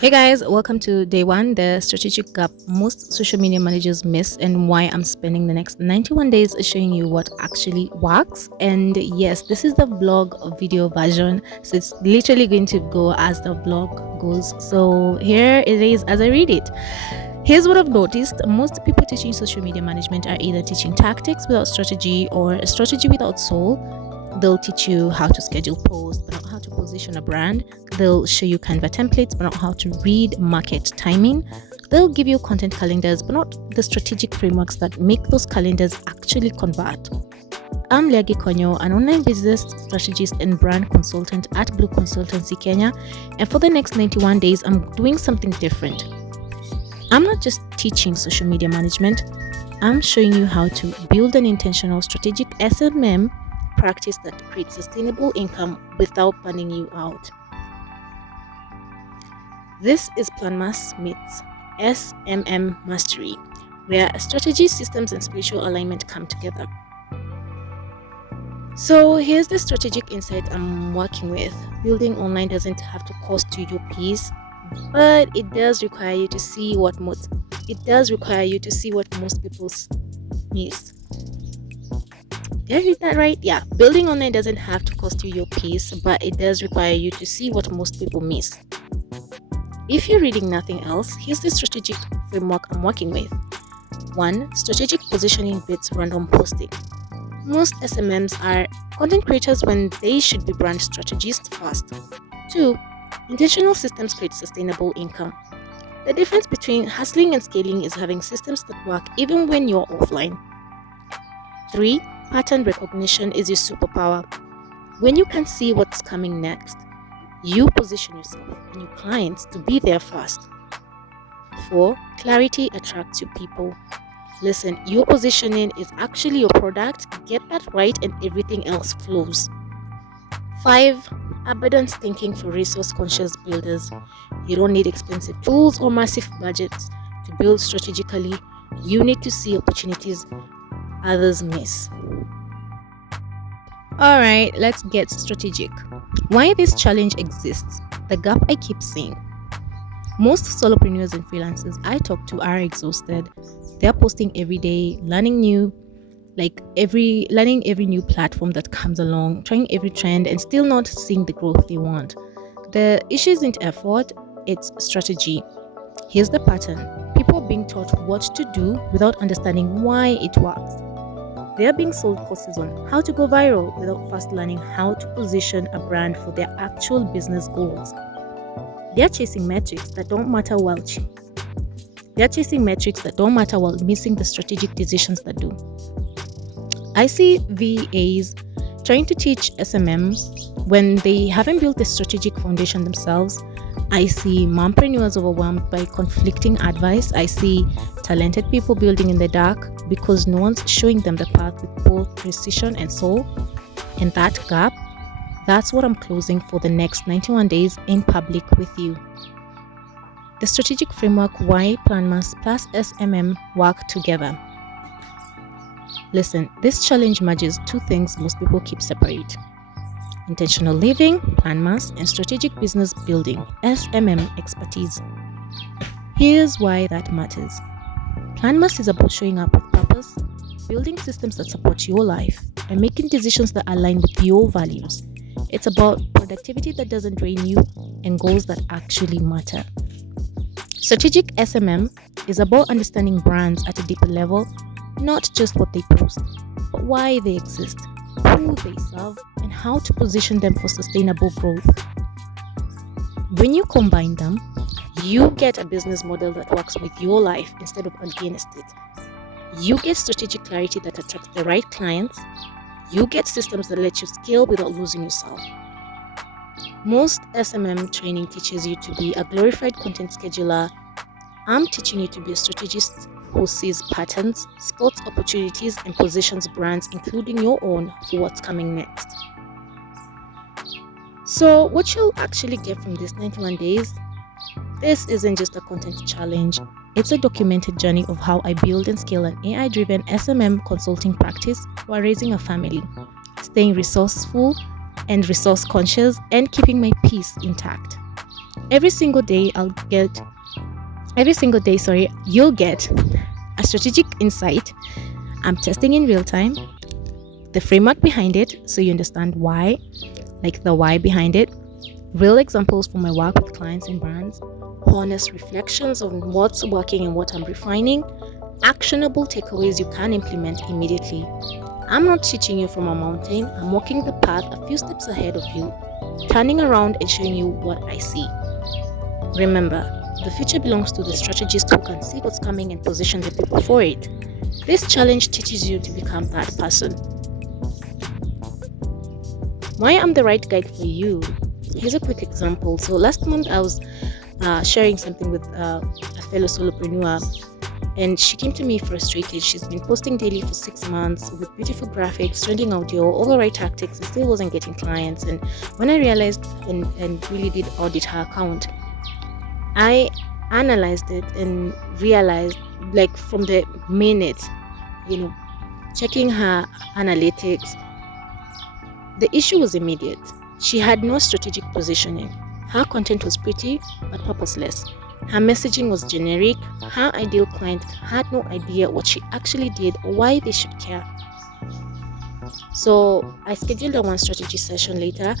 Hey guys, welcome to day one, the strategic gap most social media managers miss, and why I'm spending the next 91 days showing you what actually works. And yes, this is the blog video version, so it's literally going to go as the blog goes. So here it is as I read it. Here's what I've noticed: most people teaching social media management are either teaching tactics without strategy or a strategy without soul. They'll teach you how to schedule posts, but not how to position a brand. They'll show you Canva templates, but not how to read market timing. They'll give you content calendars, but not the strategic frameworks that make those calendars actually convert. I'm Leah Gikonyo, an online business strategist and brand consultant at Blue Consultancy Kenya, and for the next 91 days, I'm doing something different. I'm not just teaching social media management, I'm showing you how to build an intentional strategic SMM practice that creates sustainable income without burning you out. This is Planmas meets SMM mastery, where strategy, systems, and spiritual alignment come together. So here's the strategic insight I'm working with. Building online doesn't have to cost you your peace, but it does require you to see what most people miss. Did I read that right? Yeah. Building online doesn't have to cost you your peace, but it does require you to see what most people miss. If you're reading nothing else, here's the strategic framework I'm working with. 1. Strategic positioning beats random posting. Most SMMs are content creators when they should be brand strategists first. 2. Intentional systems create sustainable income. The difference between hustling and scaling is having systems that work even when you're offline. 3. Pattern recognition is your superpower. When you can see what's coming next, you position yourself and your clients to be there first. 4. Clarity attracts your people. Listen, your positioning is actually your product. Get that right and everything else flows. 5. Abundance thinking for resource-conscious builders. You don't need expensive tools or massive budgets to build strategically. You need to see opportunities others miss. Alright, let's get strategic. Why this challenge exists, the gap I keep seeing. Most solopreneurs and freelancers I talk to are exhausted. They're posting every day, learning every new platform that comes along, trying every trend, and still not seeing the growth they want. The issue isn't effort, it's strategy. Here's the pattern: people are being taught what to do without understanding why it works. They are being sold courses on how to go viral without first learning how to position a brand for their actual business goals. They are chasing metrics that don't matter while missing the strategic decisions that do. I see VAs trying to teach SMMs when they haven't built a strategic foundation themselves. I see mompreneurs overwhelmed by conflicting advice. I see talented people building in the dark because no one's showing them the path with both precision and soul. And that gap, that's what I'm closing for the next 91 days in public with you. The strategic framework: why Planmas plus SMM work together. Listen, this challenge merges two things most people keep separate: intentional living, Planmas, and strategic business building, SMM expertise. Here's why that matters. Planmas is about showing up with purpose, building systems that support your life, and making decisions that align with your values. It's about productivity that doesn't drain you and goals that actually matter. Strategic SMM is about understanding brands at a deeper level, not just what they post, but why they exist, who they serve, and how to position them for sustainable growth. When you combine them, you get a business model that works with your life instead of against it. You get strategic clarity that attracts the right clients. You get systems that let you scale without losing yourself. Most SMM training teaches you to be a glorified content scheduler. I'm teaching you to be a strategist who sees patterns, spots opportunities, and positions brands, including your own, for what's coming next. So, what you'll actually get from this 91 days, this isn't just a content challenge. It's a documented journey of how I build and scale an AI-driven SMM consulting practice while raising a family, staying resourceful and resource conscious, and keeping my peace intact. Every single day, you'll get a strategic insight. I'm testing in real time, the framework behind it, so you understand why, like the why behind it, real examples from my work with clients and brands, honest reflections on what's working and what I'm refining, actionable takeaways you can implement immediately. I'm not teaching you from a mountain, I'm walking the path a few steps ahead of you, turning around and showing you what I see. Remember, the future belongs to the strategist who can see what's coming and position the people for it. This challenge teaches you to become that person. Why I'm the right guide for you? Here's a quick example. So last month I was sharing something with a fellow solopreneur, and she came to me frustrated. She's been posting daily for 6 months with beautiful graphics, trending audio, all the right tactics, and still wasn't getting clients. And when I realized and really did audit her account, I analyzed it and realized, like from the minute, checking her analytics, the issue was immediate. She had no strategic positioning. Her content was pretty but purposeless. Her messaging was generic. Her ideal client had no idea what she actually did or why they should care. So I scheduled a one strategy session later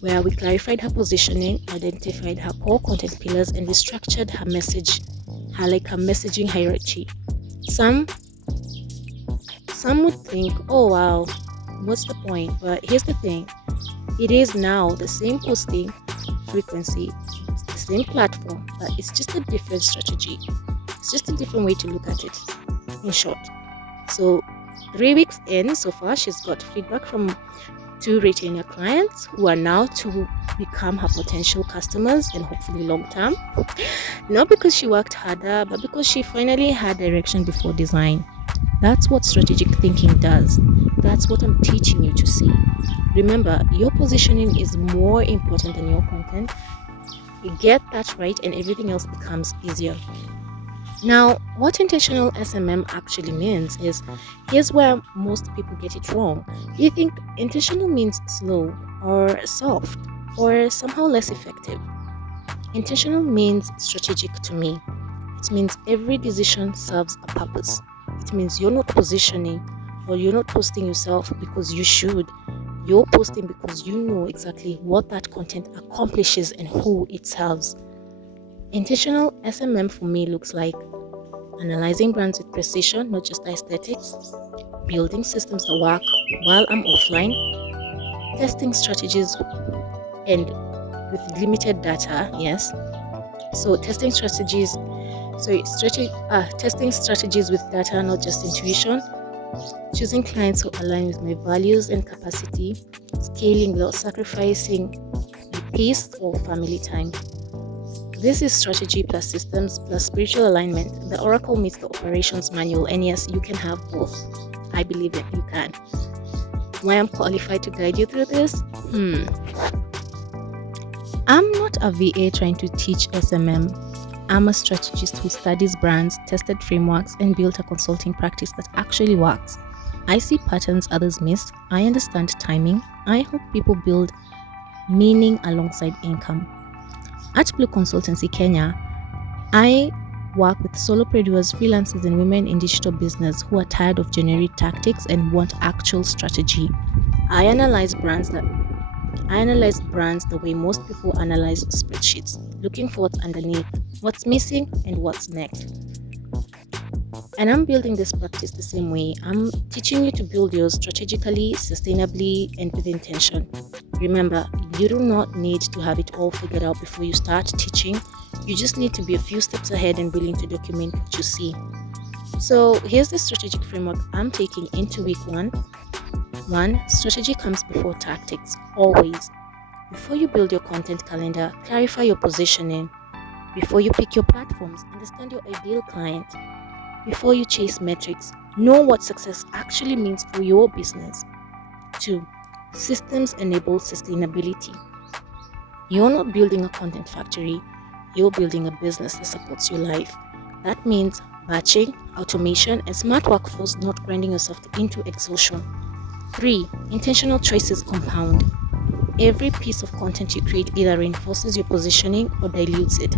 where we clarified her positioning, identified her core content pillars, and restructured her message, her messaging hierarchy. Some would think, oh wow, what's the point? But here's the thing. It is now the same posting frequency, it's the same platform, but it's just a different strategy. It's just a different way to look at it, in short. So 3 weeks in so far, she's got feedback from 2 retainer clients who are now to become her potential customers and hopefully long term. Not because she worked harder, but because she finally had direction before design. That's what strategic thinking does. That's what I'm teaching you to see. Remember, your positioning is more important than your content. You get that right and everything else becomes easier. Now, what intentional SMM actually means is, here's where most people get it wrong. You think intentional means slow or soft or somehow less effective. Intentional means strategic to me. It means every decision serves a purpose. It means you're not positioning or you're not posting yourself because you should. You're posting because you know exactly what that content accomplishes and who it serves. Intentional SMM for me looks like analyzing brands with precision, not just aesthetics, building systems that work while I'm offline, testing strategies and with limited data, yes. So testing strategies with data, not just intuition, choosing clients who align with my values and capacity, scaling without sacrificing my peace or family time. This is strategy plus systems plus spiritual alignment. The oracle meets the operations manual, and yes, you can have both. I believe that you can. Why I'm qualified to guide you through this? I'm not a VA trying to teach SMM. I'm a strategist who studies brands, tested frameworks, and built a consulting practice that actually works. I see patterns others miss. I understand timing. I help people build meaning alongside income. At Blue Consultancy Kenya, I work with solopreneurs, freelancers, and women in digital business who are tired of generic tactics and want actual strategy. I analyze brands the way most people analyze spreadsheets, looking for what's underneath, what's missing, and what's next. And I'm building this practice the same way. I'm teaching you to build yours strategically, sustainably, and with intention. Remember, you do not need to have it all figured out before you start teaching. You just need to be a few steps ahead and willing to document what you see. So here's the strategic framework I'm taking into week 1. 1. Strategy comes before tactics, always. Before you build your content calendar, clarify your positioning. Before you pick your platforms, understand your ideal client. Before you chase metrics, know what success actually means for your business. 2. Systems enable sustainability. You're not building a content factory, you're building a business that supports your life. That means batching, automation, and smart workflows, not grinding yourself into exhaustion. 3. Intentional choices compound. every piece of content you create either reinforces your positioning or dilutes it.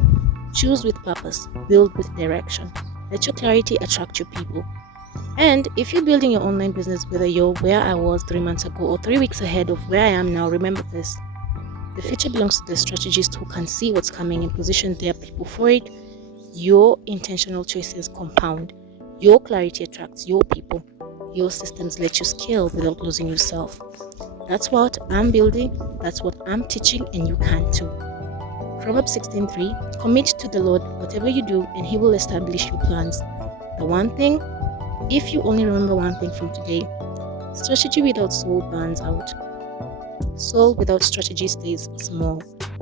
Choose with purpose, build with direction. Let your clarity attract your people. And if you're building your online business, whether you're where I was 3 months ago or 3 weeks ahead of where I am now, remember this. The future belongs to the strategists who can see what's coming and position their people for it. Your intentional choices compound. Your clarity attracts your people. Your systems let you scale without losing yourself. That's what I'm building, that's what I'm teaching, and you can too. Proverbs 16:3, commit to the Lord whatever you do, and He will establish your plans. The one thing, if you only remember one thing from today, strategy without soul burns out. Soul without strategy stays small.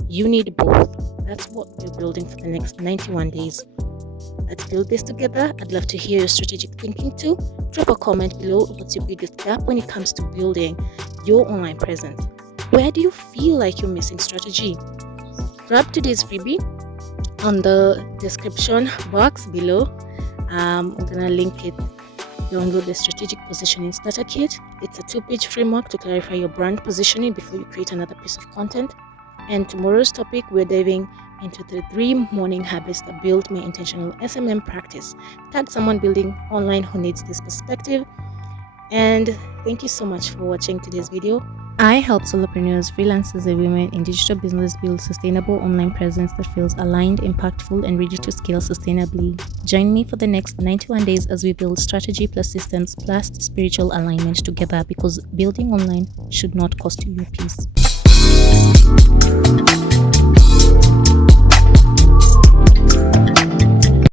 You need both. That's what you're building for the next 91 days. Let's build this together. I'd love to hear your strategic thinking too. Drop a comment below. What's your biggest gap when it comes to building your online presence? Where do you feel like you're missing strategy? Grab today's freebie on the description box below. I'm gonna link it. Download the Strategic Positioning Starter Kit. It's a 2-page framework to clarify your brand positioning before you create another piece of content. And tomorrow's topic, we're diving into the 3 morning habits that build my intentional SMM practice. Tag someone building online who needs this perspective. And thank you so much for watching today's video. I help solopreneurs, freelancers, and women in digital business build sustainable online presence that feels aligned, impactful, and ready to scale sustainably. Join me for the next 91 days as we build strategy plus systems plus spiritual alignment together, because building online should not cost you your peace.